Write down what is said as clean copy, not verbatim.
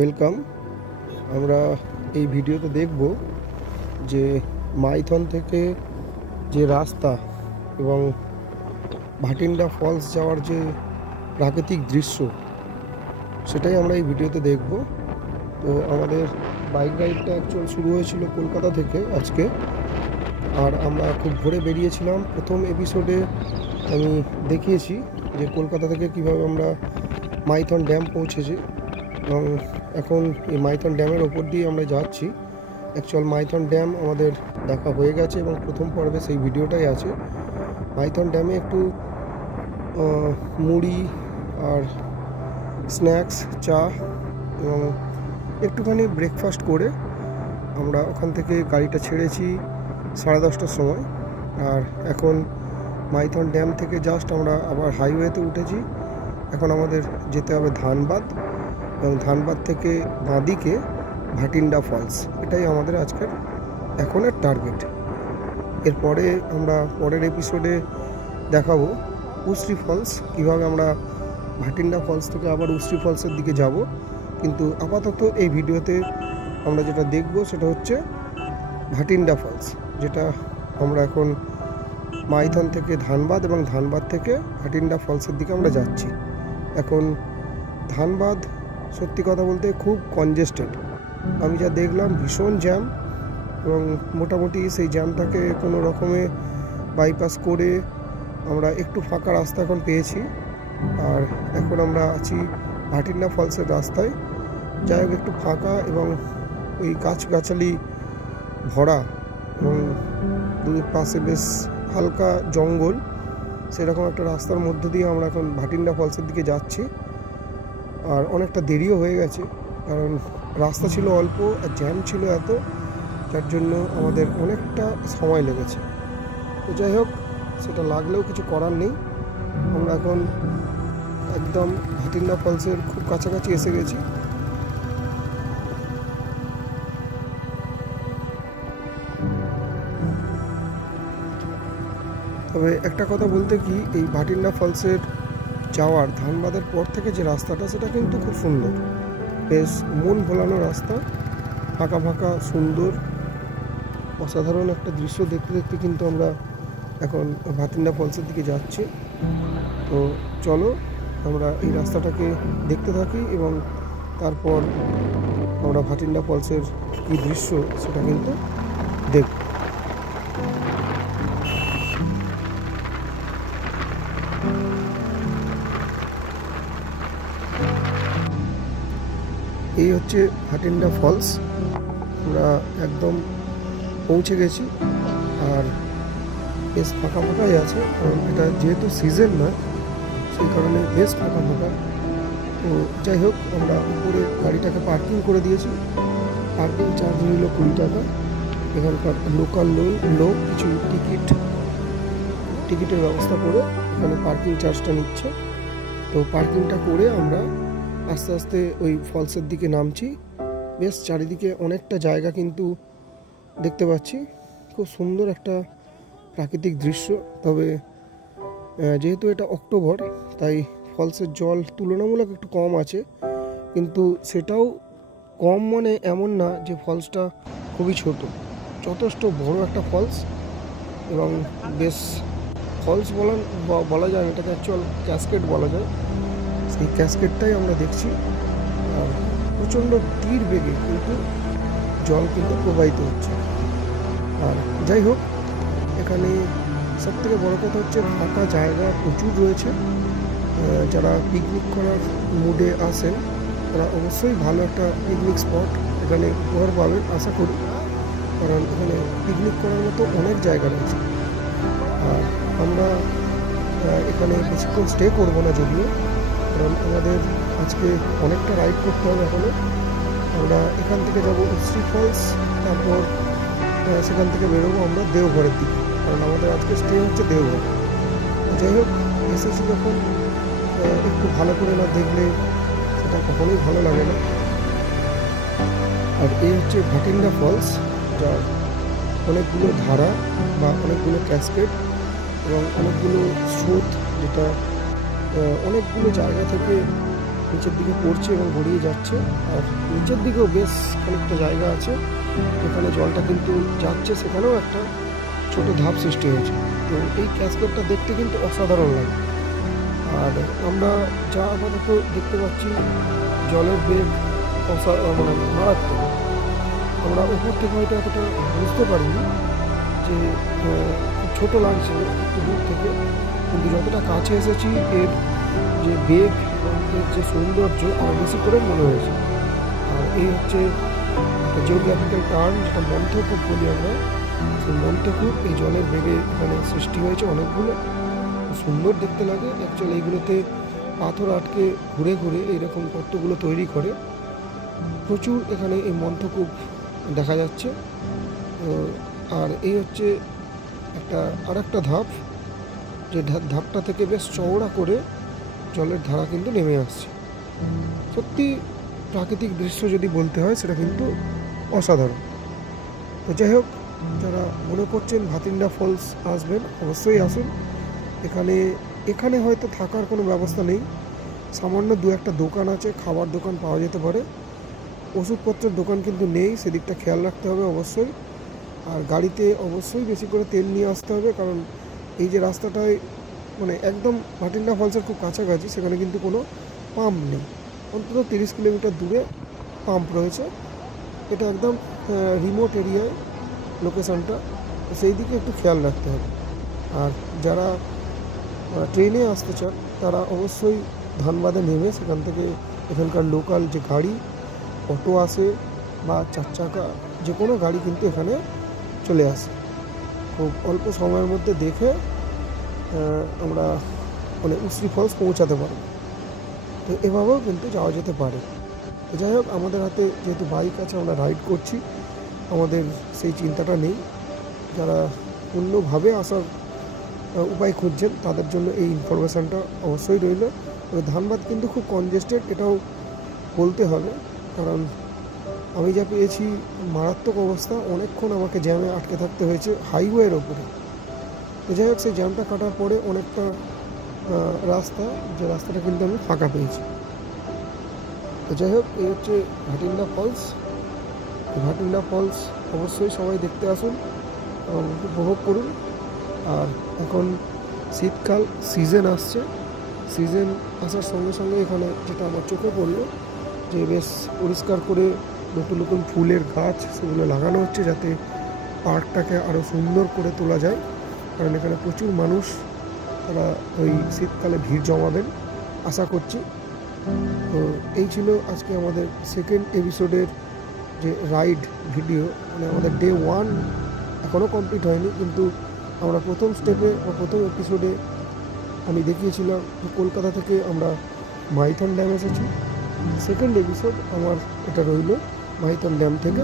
Welcome. আমরা এই ভিডিওতে দেখব যে মাইথন থেকে যে রাস্তা এবং ভাটিন্ডা ফলস যাওয়ার যে প্রাকৃতিক দৃশ্য সেটাই আমরা এই ভিডিওতে দেখব। তো আমাদের বাইক রাইডটা অ্যাকচুয়াল শুরু হয়েছিল কলকাতা থেকে আজকে, আর আমরা খুব ভোরে বেরিয়েছিলাম। প্রথম এপিসোডে আমি দেখিয়েছি যে কলকাতা থেকে কিভাবে আমরা মাইথন ড্যাম পৌঁছেছি এবং এখন এই মাইথন ড্যামের ওপর দিয়ে আমরা যাচ্ছি। অ্যাকচুয়াল মাইথন ড্যাম আমাদের দেখা হয়ে গেছে এবং প্রথম পর্বে সেই ভিডিওটাই আছে। মাইথন ড্যামে একটু মুড়ি আর স্ন্যাক্স, চা এবং একটুখানি ব্রেকফাস্ট করে আমরা ওখান থেকে গাড়িটা ছেড়েছি 10:30টার সময়। আর এখন মাইথন ড্যাম থেকে জাস্ট আমরা আবার হাইওয়েতে উঠেছি। এখন আমাদের যেতে হবে ধানবাদ এবং ধানবাদ থেকে বাঁদিকে ভাটিন্ডা ফলস। এটাই আমাদের আজকের এখনের টার্গেট। এরপরে আমরা পরের এপিসোডে দেখাবো উশ্রী ফলস, কীভাবে আমরা ভাটিন্ডা ফলস থেকে আবার উশ্রী ফলসের দিকে যাব। কিন্তু আপাতত এই ভিডিওতে আমরা যেটা দেখব সেটা হচ্ছে ভাটিন্ডা ফলস, যেটা আমরা এখন মাইথন থেকে ধানবাদ এবং ধানবাদ থেকে ভাটিন্ডা ফলসের দিকে আমরা যাচ্ছি। এখন ধানবাদ সত্যি কথা বলতে খুব কনজেস্টেড। আমি যা দেখলাম ভীষণ জ্যাম, এবং মোটামুটি সেই জ্যামটাকে কোনো রকমে বাইপাস করে আমরা একটু ফাঁকা রাস্তা এখন পেয়েছি। আর এখন আমরা আছি ভাটিন্ডা ফলসের রাস্তায়। যাই হোক, একটু ফাঁকা এবং ওই গাছগাছালি ভরা এবং দুই পাশে বেশ হালকা জঙ্গল, সেরকম একটা রাস্তার মধ্য দিয়ে আমরা এখন ভাটিন্ডা ফলসের দিকে যাচ্ছি। আর অনেকটা দেরিও হয়ে গেছে, কারণ রাস্তা ছিল অল্প আর জ্যাম ছিল এত, যার জন্য আমাদের অনেকটা সময় লেগেছে। তো যাই হোক, সেটা লাগলেও কিছু করার নেই। আমরা এখন একদম ভাটিন্ডা ফলসের খুব কাছাকাছি এসে গেছি। তবে একটা কথা বলতে কি, এই ভাটিন্ডা ফলসের যাওয়ার ধানবাদের পর থেকে যে রাস্তাটা, সেটা কিন্তু খুব সুন্দর, বেশ মন ভোলানো রাস্তা, ফাঁকা ফাঁকা সুন্দর অসাধারণ একটা দৃশ্য দেখতে দেখতে কিন্তু আমরা এখন ভাটিন্ডা ফলসের দিকে যাচ্ছি। তো চলো আমরা এই রাস্তাটাকে দেখতে থাকি এবং তারপর আমরা ভাটিন্ডা ফলসের কী দৃশ্য সেটা কিন্তু দেখব। এই হচ্ছে ভাটিন্ডা ফলস। আমরা একদম পৌঁছে গেছি, আর বেশ ফাঁকা ফাঁকাই আছে, কারণ এটা যেহেতু সিজন নয় সেই কারণে বেশ ফাঁকা ফাঁকা। তো যাই হোক, আমরা উপরে গাড়িটাকে পার্কিং করে দিয়েছি। পার্কিং চার্জ নিল 20 টাকা। এখানকার লোকাল লোক কিছু টিকিটের ব্যবস্থা করে এখানে পার্কিং চার্জটা নিচ্ছে। তো পার্কিংটা করে আমরা আস্তে আস্তে ওই ফলসের দিকে নামছি। বেশ চারিদিকে অনেকটা জায়গা কিন্তু দেখতে পাচ্ছি, খুব সুন্দর একটা প্রাকৃতিক দৃশ্য। তবে যেহেতু এটা অক্টোবর, তাই ফলসের জল তুলনামূলক একটু কম আছে, কিন্তু সেটাও কম মানে এমন না যে ফলসটা খুবই ছোট, যথেষ্ট বড় একটা ফলস। এবং বেশ ফলস বলা যায় না, এটাকে অ্যাকচুয়াল ক্যাসকেড বলা যায়। সেই ক্যাসকেডটাই আমরা দেখছি, আর প্রচণ্ড তীর বেগে কিন্তু জল কিন্তু প্রবাহিত হচ্ছে। আর যাই হোক, এখানে সবথেকে বড় কথা হচ্ছে ফাঁকা জায়গা প্রচুর রয়েছে। যারা পিকনিক করার মুডে আসেন তারা অবশ্যই ভালো একটা পিকনিক স্পট এখানে উপহার পাবেন আশা করি, কারণ এখানে পিকনিক করার মতো অনেক জায়গা রয়েছে। আর আমরা এখানে বেশিক্ষণ স্টে করবো না যদিও, কারণ আমাদের আজকে অনেকটা রাইড করতে হবে। এখনও আমরা এখান থেকে যাব উশ্রী ফলস, তারপর সেখান থেকে বেরোবো আমরা দেওঘরের দিকে, কারণ আমাদের আজকে স্টে হচ্ছে দেওঘর। যাই হোক, এসেছি যখন একটু ভালো করে না দেখলে সেটা কখনোই ভালো লাগে না। আর এই হচ্ছে ভাটিন্ডা ফলস, যার অনেকগুলো ধারা বা অনেকগুলো ক্যাসকেড এবং অনেকগুলো স্রোত, যেটা অনেকগুলো জায়গা থেকে নিচের দিকে পড়ছে এবং গড়িয়ে যাচ্ছে। আর নিচের দিকেও বেশ খানিকটা জায়গা আছে, এখানে জলটা কিন্তু যাচ্ছে, সেখানেও একটা ছোট ধাপ সৃষ্টি হয়েছে। তো এই ক্যাসকেডটা দেখতে কিন্তু অসাধারণ লাগে। আর আমরা যা আপাতত দেখতে পাচ্ছি জলের বেগ মানে মারাত্মক। আমরা উপর থেকে হয়তো এতটা বুঝতে পারিনি, যে খুব ছোটো লাগছিল একটু দূর থেকে, কিন্তু যতটা কাছে এসেছি এর যে বেগ এবং এর যে সৌন্দর্য আরও বেশি করে মনে হয়েছে। আর এই হচ্ছে জিওগ্রাফিক্যাল টার্ম, যেটা মন্থকূপ বলি আমরা। সেই মন্থকূপ এই জলের বেগে এখানে সৃষ্টি হয়েছে অনেকগুলো, সুন্দর দেখতে লাগে। অ্যাকচুয়ালি এইগুলোতে পাথর আটকে ঘুরে ঘুরে এইরকম গর্তগুলো তৈরি করে। প্রচুর এখানে এই মন্থকূপ দেখা যাচ্ছে। আর এই হচ্ছে আরেকটা ধাপ, যে ধাপটা থেকে বেশ চওড়া করে জলের ধারা কিন্তু নেমে আসছে। সত্যি প্রাকৃতিক দৃশ্য যদি বলতে হয় সেটা কিন্তু অসাধারণ। তো যাই হোক, যারা মনে করছেন ভাতিন্ডা ফলস আসবেন, অবশ্যই আসুন। এখানে হয়তো থাকার কোনো ব্যবস্থা নেই, সামান্য দু একটা দোকান আছে, খাবার দোকান পাওয়া যেতে পারে, ওষুধপত্রের দোকান কিন্তু নেই, সেদিকটা খেয়াল রাখতে হবে অবশ্যই। আর গাড়িতে অবশ্যই বেশি করে তেল নিয়ে আসতে হবে, কারণ এই যে রাস্তাটায় মানে একদম ভাটিন্ডা ফলসের খুব কাছাকাছি, সেখানে কিন্তু কোনো পাম্প নেই। অন্তত 30 কিলোমিটার দূরে পাম্প রয়েছে। এটা একদম রিমোট এরিয়ায় লোকেশানটা, সেই দিকে একটু খেয়াল রাখতে হবে। আর যারা ট্রেনে আসতে চান তারা অবশ্যই ধানবাদে নেমে সেখান থেকে এখানকার লোকাল যে গাড়ি, অটো আসে বা 4 চাকা যে কোনো গাড়ি কিন্তু এখানে চলে আসে। খুব অল্প সময়ের মধ্যে দেখে আমরা মানে উশ্রী ফলস পৌঁছাতে পারব। তো এভাবেও কিন্তু যাওয়া যেতে পারে। যাই হোক, আমাদের হাতে যেহেতু বাইক আছে, আমরা রাইড করছি, আমাদের সেই চিন্তাটা নেই। যারা অন্যভাবে আসার উপায় খুঁজছেন তাদের জন্য এই ইনফরমেশানটা অবশ্যই রইল। তবে ধানবাদ কিন্তু খুব কনজেস্টেড, এটাও বলতে হবে, কারণ আমি যা পেয়েছি মারাত্মক অবস্থা। অনেকক্ষণ আমাকে জ্যামে আটকে থাকতে হয়েছে হাইওয়ের ওপরে। তো যাই হোক, সেই জ্যামটা কাটার পরে অনেকটা যে রাস্তাটা কিন্তু আমি ফাঁকা পেয়েছি। তো যাই হোক, এই হচ্ছে ভাটিন্ডা ফলস। ভাটিন্ডা ফলস অবশ্যই সবাই দেখতে আসুন এবং উপভোগ করুন। আর এখন শীতকাল, সিজন আসছে, সিজন আসার সঙ্গে সঙ্গে এখানে যেটা আমার চোখে পড়লো, যে বেশ পরিষ্কার করে নতুন নতুন ফুলের গাছ সেগুলো লাগানো হচ্ছে, যাতে পার্কটাকে আরও সুন্দর করে তোলা যায়। কারণ এখানে প্রচুর মানুষ, তারা ওই শীতকালে ভিড় জমাবেন আশা করছি। তো এই ছিল আজকে আমাদের সেকেন্ড এপিসোডের যে রাইড ভিডিও। মানে আমাদের ডে 1 এখনও কমপ্লিট হয়নি, কিন্তু আমরা প্রথম স্টেপে বা প্রথম এপিসোডে আমি দেখিয়েছিলাম যে কলকাতা থেকে আমরা মাইথন ড্যাম এসেছি। সেকেন্ড এপিসোড আমার এটা রইল মাইথন ড্যাম থেকে